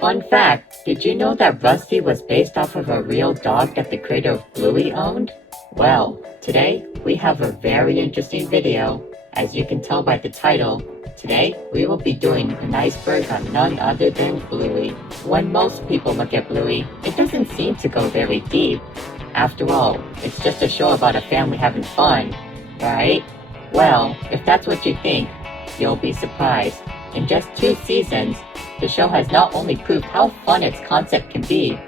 Fun fact, did you know that Rusty was based off of a real dog that the creator of Bluey owned? Well, today we have a very interesting video. As you can tell by the title, today we will be doing an iceberg on none other than Bluey. When most people look at Bluey, it doesn't seem to go very deep. After all, it's just a show about a family having fun, right? Well, if that's what you think, you'll be surprised. In just 2 seasons, the show has not only proved how fun its concept can be,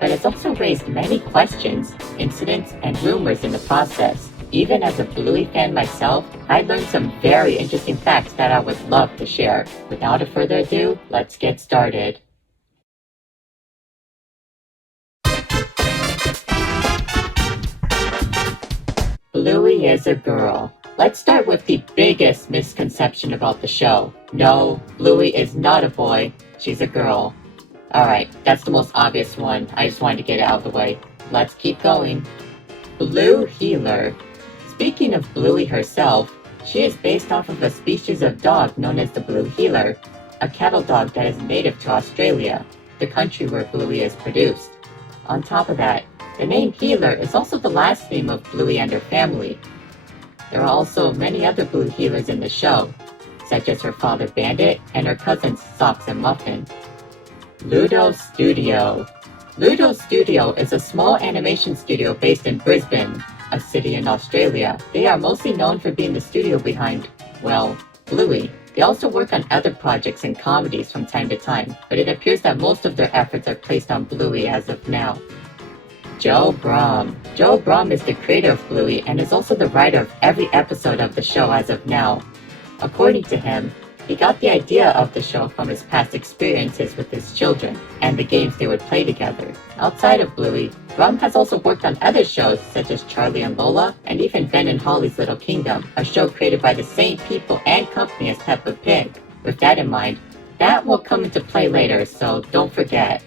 but it's also raised many questions, incidents, and rumors in the process. Even as a Bluey fan myself, I learned some very interesting facts that I would love to share. Without further ado, let's get started. Bluey is a girl. Let's start with the biggest misconception about the show. No, Bluey is not a boy, she's a girl. Alright, that's the most obvious one. I just wanted to get it out of the way. Let's keep going. Blue Heeler. Speaking of Bluey herself, she is based off of a species of dog known as the Blue Heeler, a cattle dog that is native to Australia, the country where Bluey is produced. On top of that, the name Heeler is also the last name of Bluey and her family. There are also many other Blue Heelers in the show, such as her father Bandit and her cousins Socks and Muffin. Ludo Studio. Ludo Studio is a small animation studio based in Brisbane, a city in Australia. They are mostly known for being the studio behind, well, Bluey. They also work on other projects and comedies from time to time, but it appears that most of their efforts are placed on Bluey as of now. Joe Brum. Joe Brum is the creator of Bluey and is also the writer of every episode of the show as of now. According to him, he got the idea of the show from his past experiences with his children and the games they would play together. Outside of Bluey, Brum has also worked on other shows such as Charlie and Lola and even Ben and Holly's Little Kingdom, a show created by the same people and company as Peppa Pig. With that in mind, that will come into play later, so don't forget.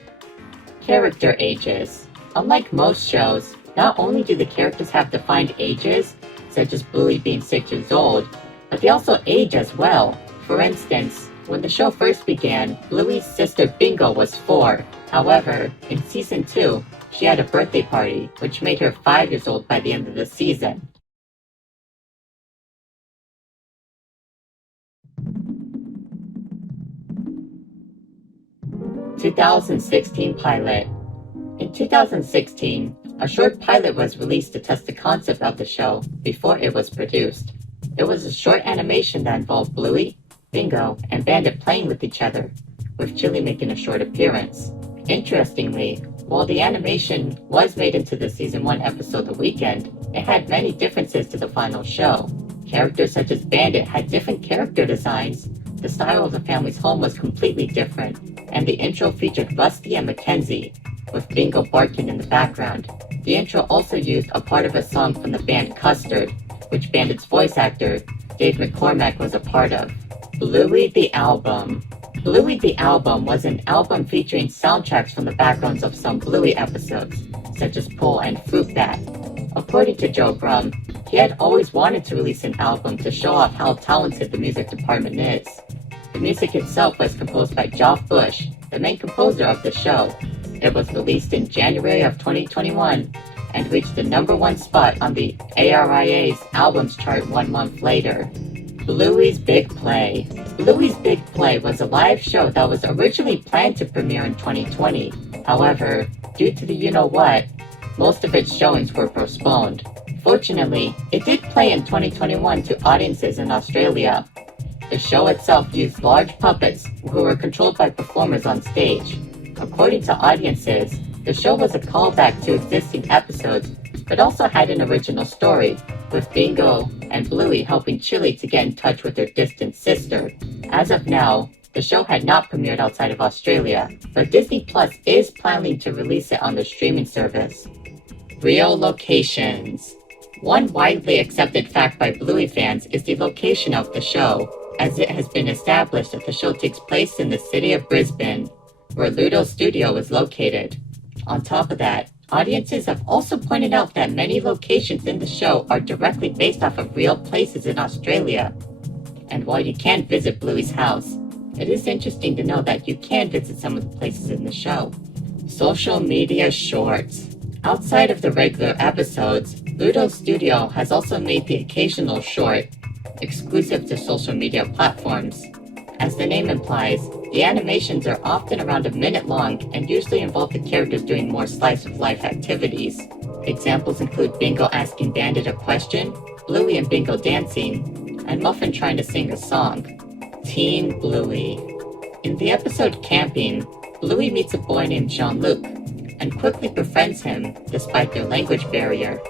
Character ages. Unlike most shows, not only do the characters have defined ages, such as Bluey being 6 years old, but they also age as well. For instance, when the show first began, Bluey's sister Bingo was 4. However, in season 2, she had a birthday party, which made her 5 years old by the end of the season. (2016) pilot. In 2016, a short pilot was released to test the concept of the show before it was produced. It was a short animation that involved Bluey, Bingo, and Bandit playing with each other, with Chili making a short appearance. Interestingly, while the animation was made into the season 1 episode The Weekend, it had many differences to the final show. Characters such as Bandit had different character designs, the style of the family's home was completely different, and the intro featured Rusty and Mackenzie, with Bingo barking in the background. The intro also used a part of a song from the band Custard, which Bandit's voice actor, Dave McCormack, was a part of. Bluey the Album. Bluey the Album was an album featuring soundtracks from the backgrounds of some Bluey episodes, such as Pull and Fruit Bat. According to Joe Brum, he had always wanted to release an album to show off how talented the music department is. The music itself was composed by Geoff Bush, the main composer of the show. It was released in January of 2021 and reached the #1 spot on the ARIA's albums chart 1 month later. Bluey's Big Play. Bluey's Big Play was a live show that was originally planned to premiere in 2020. However, due to the you-know-what, most of its showings were postponed. Fortunately, it did play in 2021 to audiences in Australia. The show itself used large puppets who were controlled by performers on stage. According to audiences, the show was a callback to existing episodes, but also had an original story, with Bingo and Bluey helping Chili to get in touch with her distant sister. As of now, the show had not premiered outside of Australia, but Disney Plus is planning to release it on the streaming service. Real locations. One widely accepted fact by Bluey fans is the location of the show, as it has been established that the show takes place in the city of Brisbane, where Ludo Studio is located. On top of that, audiences have also pointed out that many locations in the show are directly based off of real places in Australia. And while you can't visit Bluey's house, it is interesting to know that you can visit some of the places in the show. Social media shorts. Outside of the regular episodes, Ludo Studio has also made the occasional short, exclusive to social media platforms. As the name implies, the animations are often around a minute long and usually involve the characters doing more slice-of-life activities. Examples include Bingo asking Bandit a question, Bluey and Bingo dancing, and Muffin trying to sing a song. Teen Bluey. In the episode Camping, Bluey meets a boy named Jean-Luc and quickly befriends him despite their language barrier.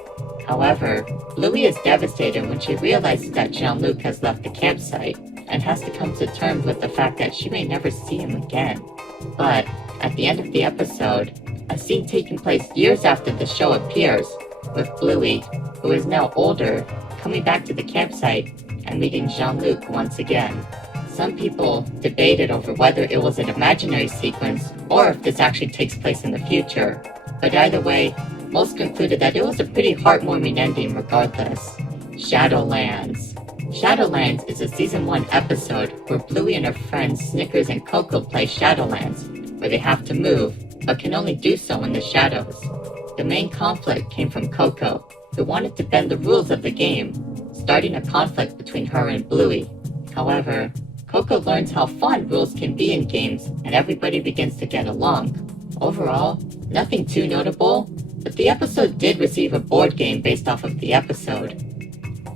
However, Bluey is devastated when she realizes that Jean-Luc has left the campsite and has to come to terms with the fact that she may never see him again. But at the end of the episode, a scene taking place years after the show appears, with Bluey, who is now older, coming back to the campsite and meeting Jean-Luc once again. Some people debated over whether it was an imaginary sequence or if this actually takes place in the future, but either way, most concluded that it was a pretty heartwarming ending regardless. Shadowlands. Shadowlands is a Season 1 episode where Bluey and her friends Snickers and Coco play Shadowlands, where they have to move, but can only do so in the shadows. The main conflict came from Coco, who wanted to bend the rules of the game, starting a conflict between her and Bluey. However, Coco learns how fun rules can be in games and everybody begins to get along. Overall, nothing too notable, but the episode did receive a board game based off of the episode.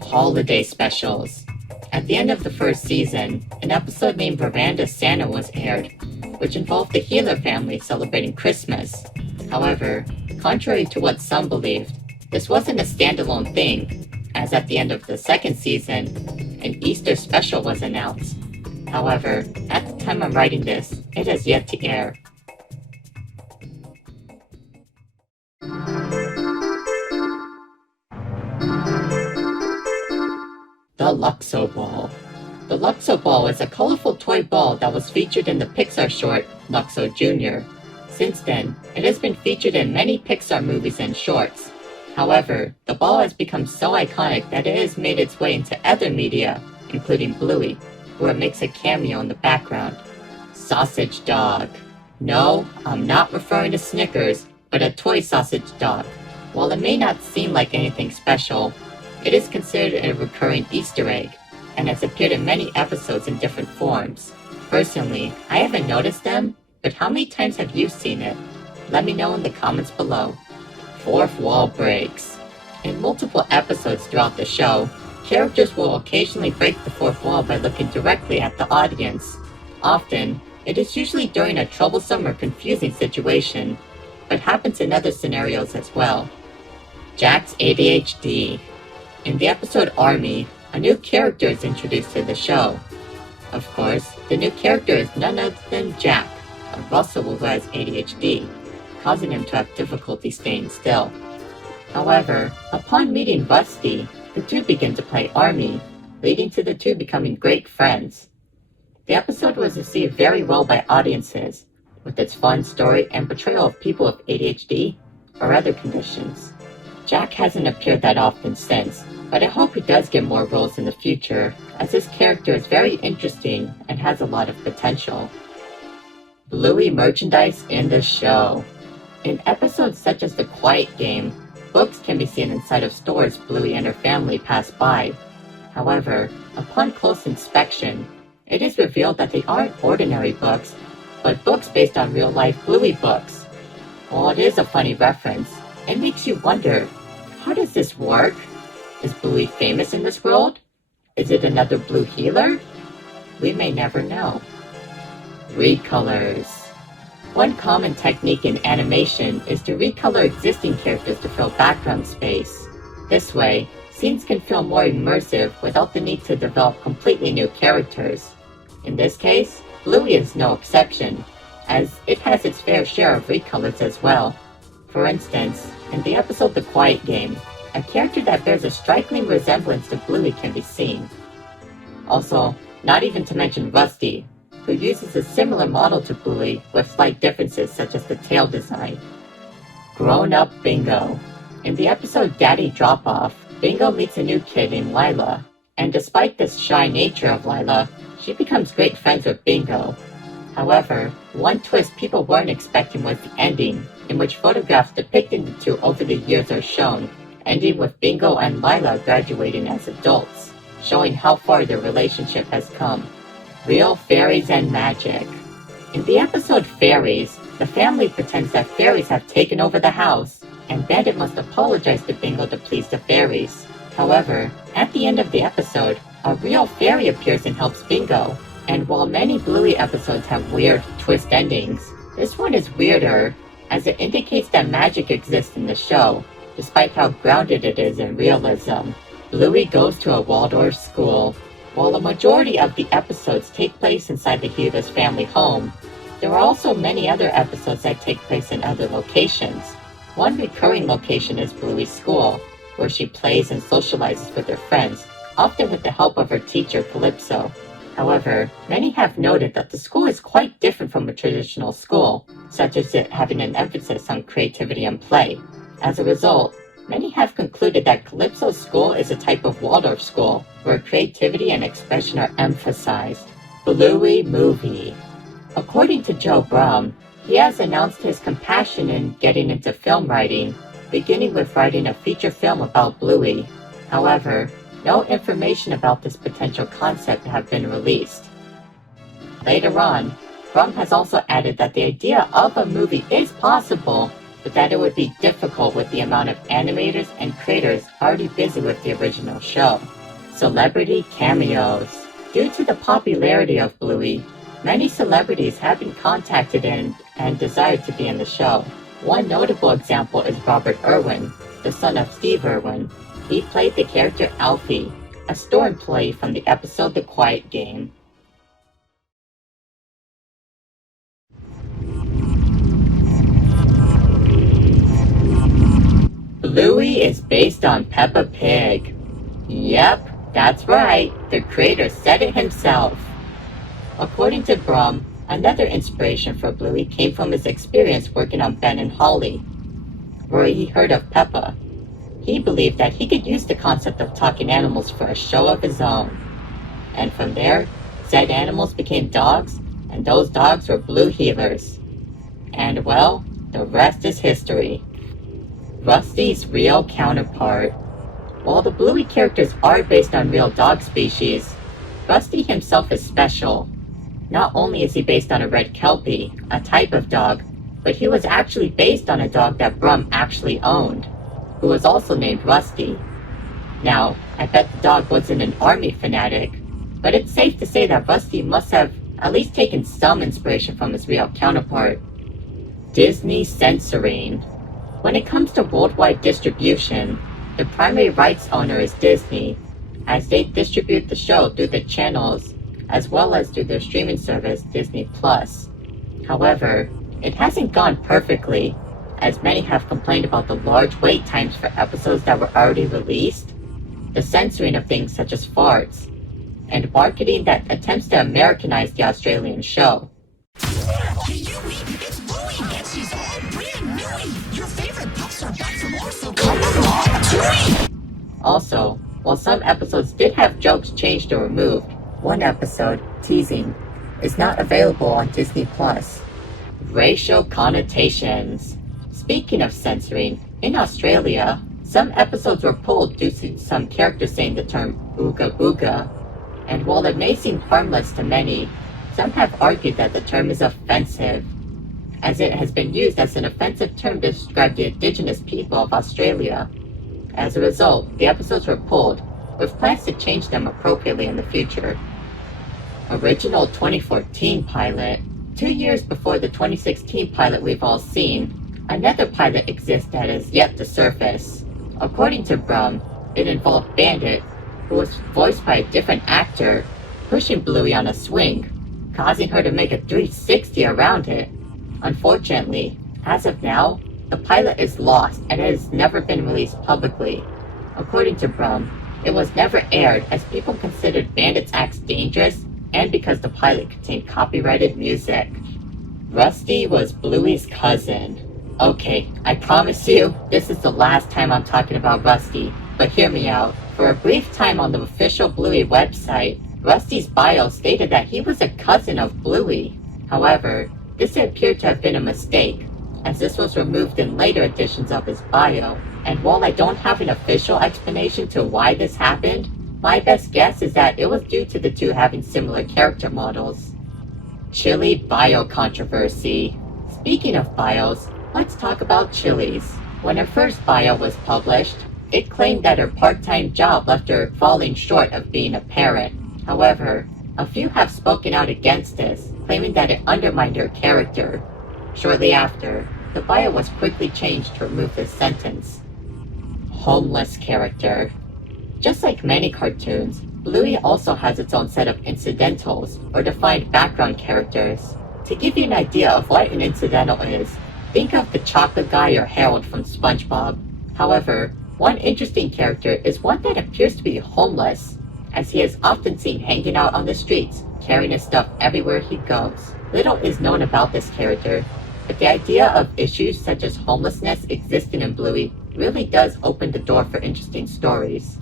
Holiday specials. At the end of the first season, an episode named Veranda Santa was aired, which involved the Healer family celebrating Christmas. However, contrary to what some believed, this wasn't a standalone thing, as at the end of the second season, an Easter special was announced. However, at the time I'm writing this, it has yet to air. The Luxo Ball. The Luxo Ball is a colorful toy ball that was featured in the Pixar short Luxo Jr. Since then, it has been featured in many Pixar movies and shorts. However, the ball has become so iconic that it has made its way into other media, including Bluey, where it makes a cameo in the background. Sausage Dog. No, I'm not referring to Snickers, but a toy sausage dog. While it may not seem like anything special, it is considered a recurring Easter egg, and has appeared in many episodes in different forms. Personally, I haven't noticed them, but how many times have you seen it? Let me know in the comments below. Fourth wall breaks. In multiple episodes throughout the show, characters will occasionally break the fourth wall by looking directly at the audience. Often, it is usually during a troublesome or confusing situation, but happens in other scenarios as well. Jack's ADHD. In the episode Army, a new character is introduced to the show. Of course, the new character is none other than Jack, a Russell who has ADHD, causing him to have difficulty staying still. However, upon meeting Rusty, the two begin to play Army, leading to the two becoming great friends. The episode was received very well by audiences, with its fun story and portrayal of people with ADHD or other conditions. Jack hasn't appeared that often since, but I hope he does get more roles in the future, as this character is very interesting and has a lot of potential. Bluey merchandise in the show. In episodes such as The Quiet Game, books can be seen inside of stores Bluey and her family pass by. However, upon close inspection, it is revealed that they aren't ordinary books, but books based on real-life Bluey books. While it is a funny reference, it makes you wonder, how does this work? Is Bluey famous in this world? Is it another Blue healer? We may never know. Recolors. One common technique in animation is to recolor existing characters to fill background space. This way, scenes can feel more immersive without the need to develop completely new characters. In this case, Bluey is no exception, as it has its fair share of recolors as well. For instance, in the episode The Quiet Game, a character that bears a striking resemblance to Bluey can be seen. Also, not even to mention Rusty, who uses a similar model to Bluey with slight differences such as the tail design. Grown-up Bingo. In the episode Daddy Drop-Off, Bingo meets a new kid named Lila, and despite the shy nature of Lila, she becomes great friends with Bingo. However, one twist people weren't expecting was the ending, in which photographs depicting the two over the years are shown, ending with Bingo and Lila graduating as adults, showing how far their relationship has come. Real fairies and magic. In the episode Fairies, the family pretends that fairies have taken over the house, and Bandit must apologize to Bingo to please the fairies. However, at the end of the episode, a real fairy appears and helps Bingo. And while many Bluey episodes have weird twist endings, this one is weirder, as it indicates that magic exists in the show, despite how grounded it is in realism. Bluey goes to a Waldorf school. While a majority of the episodes take place inside the Huber's family home, there are also many other episodes that take place in other locations. One recurring location is Bluey's school, where she plays and socializes with her friends, often with the help of her teacher, Calypso. However, many have noted that the school is quite different from a traditional school, such as it having an emphasis on creativity and play. As a result, many have concluded that Calypso's school is a type of Waldorf school, where creativity and expression are emphasized. Bluey movie. According to Joe Brum, he has announced his compassion in getting into film writing, beginning with writing a feature film about Bluey. However, no information about this potential concept have been released. Later on, Brum has also added that the idea of a movie is possible, but that it would be difficult with the amount of animators and creators already busy with the original show. Celebrity cameos. Due to the popularity of Bluey, many celebrities have been contacted and desired to be in the show. One notable example is Robert Irwin, the son of Steve Irwin. He played the character Alfie, a store employee from the episode The Quiet Game. Bluey is based on Peppa Pig. Yep, that's right, the creator said it himself. According to Brum, another inspiration for Bluey came from his experience working on Ben and Holly, where he heard of Peppa. He believed that he could use the concept of talking animals for a show of his own. And from there, said animals became dogs, and those dogs were Blue Heelers. And well, the rest is history. Rusty's real counterpart. While the Bluey characters are based on real dog species, Rusty himself is special. Not only is he based on a red Kelpie, a type of dog, but he was actually based on a dog that Brum actually owned, who was also named Rusty. Now, I bet the dog wasn't an army fanatic, but it's safe to say that Rusty must have at least taken some inspiration from his real counterpart. Disney censoring. When it comes to worldwide distribution, the primary rights owner is Disney, as they distribute the show through the channels as well as through their streaming service Disney+. However, it hasn't gone perfectly, as many have complained about the large wait times for episodes that were already released, the censoring of things such as farts, and marketing that attempts to Americanize the Australian show. Hey, Yui, it's Bluey, and she's all brand new. Your favorite pups are back for more, so come along, Chewy! Also, while some episodes did have jokes changed or removed, one episode, Teasing, is not available on Disney+. Racial connotations. Speaking of censoring, in Australia, some episodes were pulled due to some characters saying the term ooga booga, and while it may seem harmless to many, some have argued that the term is offensive, as it has been used as an offensive term to describe the indigenous people of Australia. As a result, the episodes were pulled, with plans to change them appropriately in the future. Original 2014 pilot. 2 years before the 2016 pilot we've all seen, another pilot exists that is yet to surface. According to Brum, it involved Bandit, who was voiced by a different actor, pushing Bluey on a swing, causing her to make a 360 around it. Unfortunately, as of now, the pilot is lost and it has never been released publicly. According to Brum, it was never aired as people considered Bandit's acts dangerous and because the pilot contained copyrighted music. Rusty was Bluey's cousin. Okay, I promise you, this is the last time I'm talking about Rusty, but hear me out. For a brief time on the official Bluey website, Rusty's bio stated that he was a cousin of Bluey. However, this appeared to have been a mistake, as this was removed in later editions of his bio. And while I don't have an official explanation to why this happened, my best guess is that it was due to the two having similar character models. Chili bio controversy. Speaking of bios, let's talk about Chili's. When her first bio was published, it claimed that her part-time job left her falling short of being a parent. However, a few have spoken out against this, claiming that it undermined her character. Shortly after, the bio was quickly changed to remove this sentence. Homeless character. Just like many cartoons, Bluey also has its own set of incidentals, or defined background characters. To give you an idea of what an incidental is, think of the chocolate guy or Harold from SpongeBob. However, one interesting character is one that appears to be homeless, as he is often seen hanging out on the streets, carrying his stuff everywhere he goes. Little is known about this character, but the idea of issues such as homelessness existing in Bluey really does open the door for interesting stories.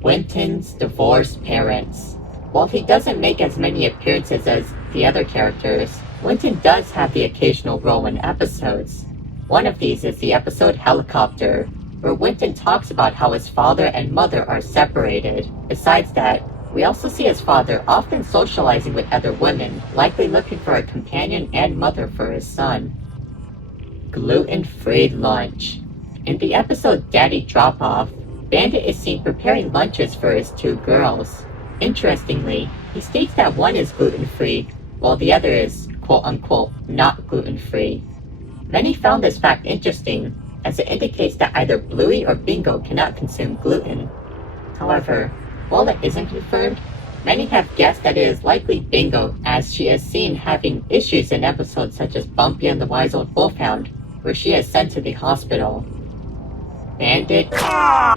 Winton's divorced parents. While he doesn't make as many appearances as the other characters, Winton does have the occasional role in episodes. One of these is the episode Helicopter, where Winton talks about how his father and mother are separated. Besides that, we also see his father often socializing with other women, likely looking for a companion and mother for his son. Gluten-free lunch. In the episode Daddy Drop-Off, Bandit is seen preparing lunches for his two girls. Interestingly, he states that one is gluten-free, while the other is quote-unquote not gluten-free. Many found this fact interesting, as it indicates that either Bluey or Bingo cannot consume gluten. However, while it isn't confirmed, many have guessed that it is likely Bingo, as she is seen having issues in episodes such as Bumpy and the Wise Old Wolfhound, where she is sent to the hospital. Bandit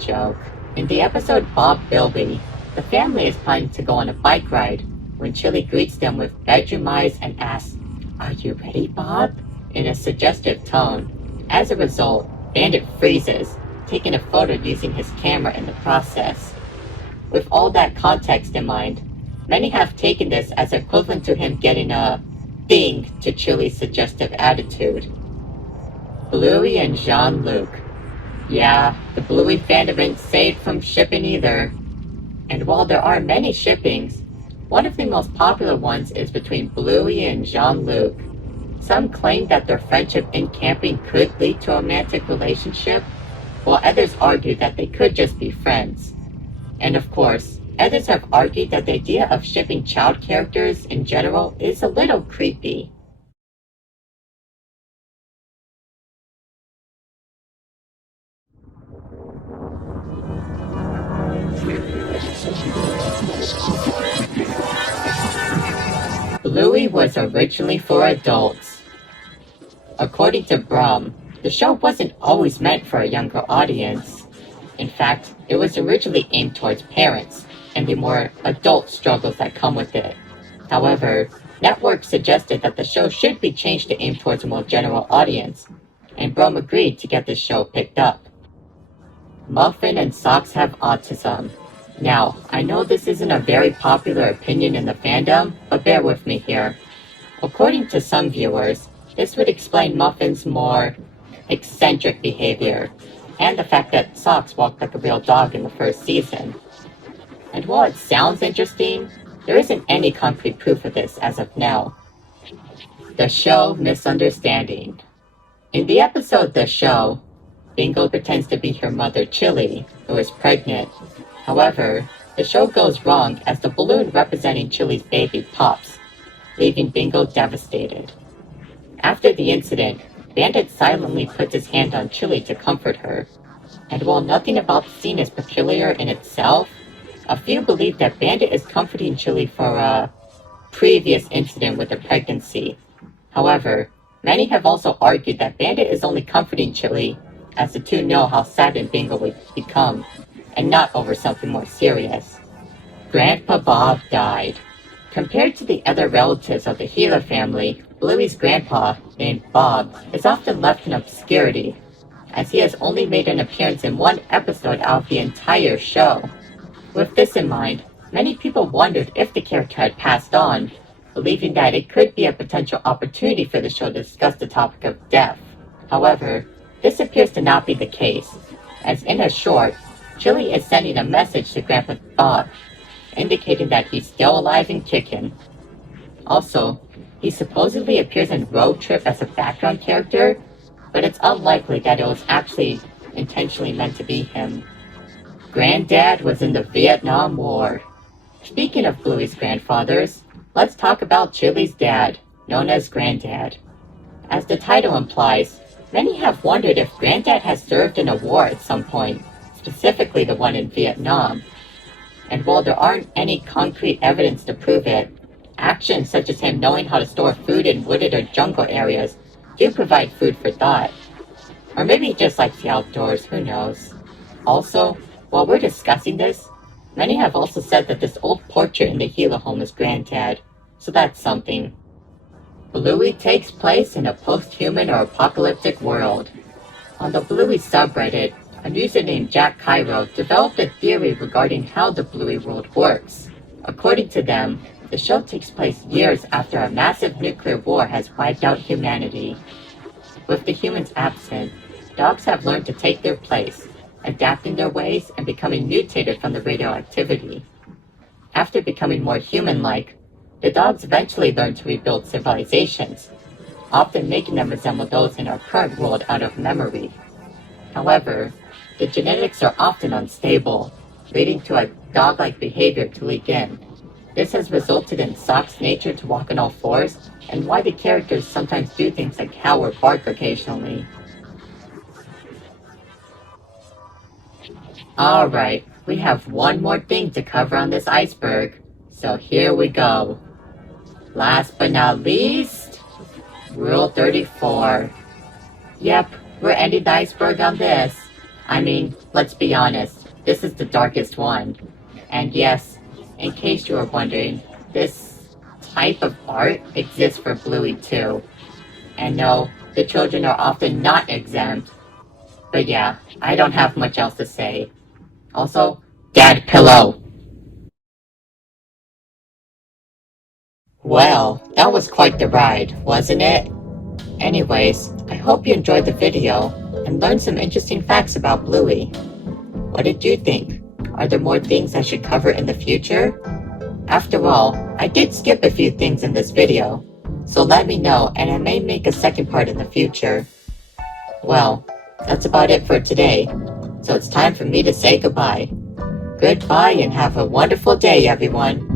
joke. In the episode Bob Bilby, the family is planning to go on a bike ride when Chili greets them with bedroom eyes and asks, "Are you ready, Bob?" in a suggestive tone. As a result, Bandit freezes, taking a photo using his camera in the process. With all that context in mind, many have taken this as equivalent to him getting a ding to Chili's suggestive attitude. Bluey and Jean-Luc. Yeah, the Bluey fandom ain't saved from shipping either. And while there are many shippings, one of the most popular ones is between Bluey and Jean-Luc. Some claim that their friendship in camping could lead to a romantic relationship, while others argue that they could just be friends. And of course, others have argued that the idea of shipping child characters in general is a little creepy. Bluey was originally for adults. According to Brum, the show wasn't always meant for a younger audience. In fact, it was originally aimed towards parents and the more adult struggles that come with it. However, networks suggested that the show should be changed to aim towards a more general audience, and Brum agreed to get the show picked up. Muffin and Socks have autism. Now, I know this isn't a very popular opinion in the fandom, but bear with me here. According to some viewers, this would explain Muffin's more eccentric behavior, and the fact that Socks walked like a real dog in the first season. And while it sounds interesting, there isn't any concrete proof of this as of now. The show misunderstanding. In the episode The Show, Bingo pretends to be her mother Chili, who is pregnant. However, the show goes wrong as the balloon representing Chili's baby pops, leaving Bingo devastated. After the incident, Bandit silently puts his hand on Chili to comfort her. And while nothing about the scene is peculiar in itself, a few believe that Bandit is comforting Chili for a previous incident with a pregnancy. However, many have also argued that Bandit is only comforting Chili as the two know how saddened Bingo would become, and not over something more serious. Grandpa Bob died. Compared to the other relatives of the Healer family, Bluey's grandpa, named Bob, is often left in obscurity, as he has only made an appearance in one episode out of the entire show. With this in mind, many people wondered if the character had passed on, believing that it could be a potential opportunity for the show to discuss the topic of death. However, this appears to not be the case, as in a short, Chili is sending a message to Grandpa Bob, indicating that he's still alive and kicking. Also, he supposedly appears in Road Trip as a background character, but it's unlikely that it was actually intentionally meant to be him. Granddad was in the Vietnam War. Speaking of Bluey's grandfathers, let's talk about Chili's dad, known as Granddad. As the title implies, many have wondered if Granddad has served in a war at some point, specifically the one in Vietnam. And while there aren't any concrete evidence to prove it, actions such as him knowing how to store food in wooded or jungle areas do provide food for thought. Or maybe he just likes the outdoors, who knows. Also, while we're discussing this, many have also said that this old portrait in the Gila home is Granddad, so that's something. Bluey takes place in a post-human or apocalyptic world. On the Bluey subreddit, a user named Jack Cairo developed a theory regarding how the Bluey world works. According to them, the show takes place years after a massive nuclear war has wiped out humanity. With the humans absent, dogs have learned to take their place, adapting their ways and becoming mutated from the radioactivity. After becoming more human-like, the dogs eventually learn to rebuild civilizations, often making them resemble those in our current world out of memory. However, the genetics are often unstable, leading to a dog-like behavior to leak in. This has resulted in Sock's nature to walk on all fours, and why the characters sometimes do things like howl or bark occasionally. Alright, we have one more thing to cover on this iceberg, so here we go. Last but not least, Rule 34. Yep, we're ending the iceberg on this. I mean, let's be honest, this is the darkest one. And yes, in case you were wondering, this type of art exists for Bluey too. And no, the children are often not exempt. But yeah, I don't have much else to say. Also, Dad Pillow. Well, that was quite the ride, wasn't it? Anyways, I hope you enjoyed the video and learned some interesting facts about Bluey. What did you think? Are there more things I should cover in the future? After all, I did skip a few things in this video, so let me know and I may make a second part in the future. Well, that's about it for today, so it's time for me to say goodbye. Goodbye and have a wonderful day, everyone.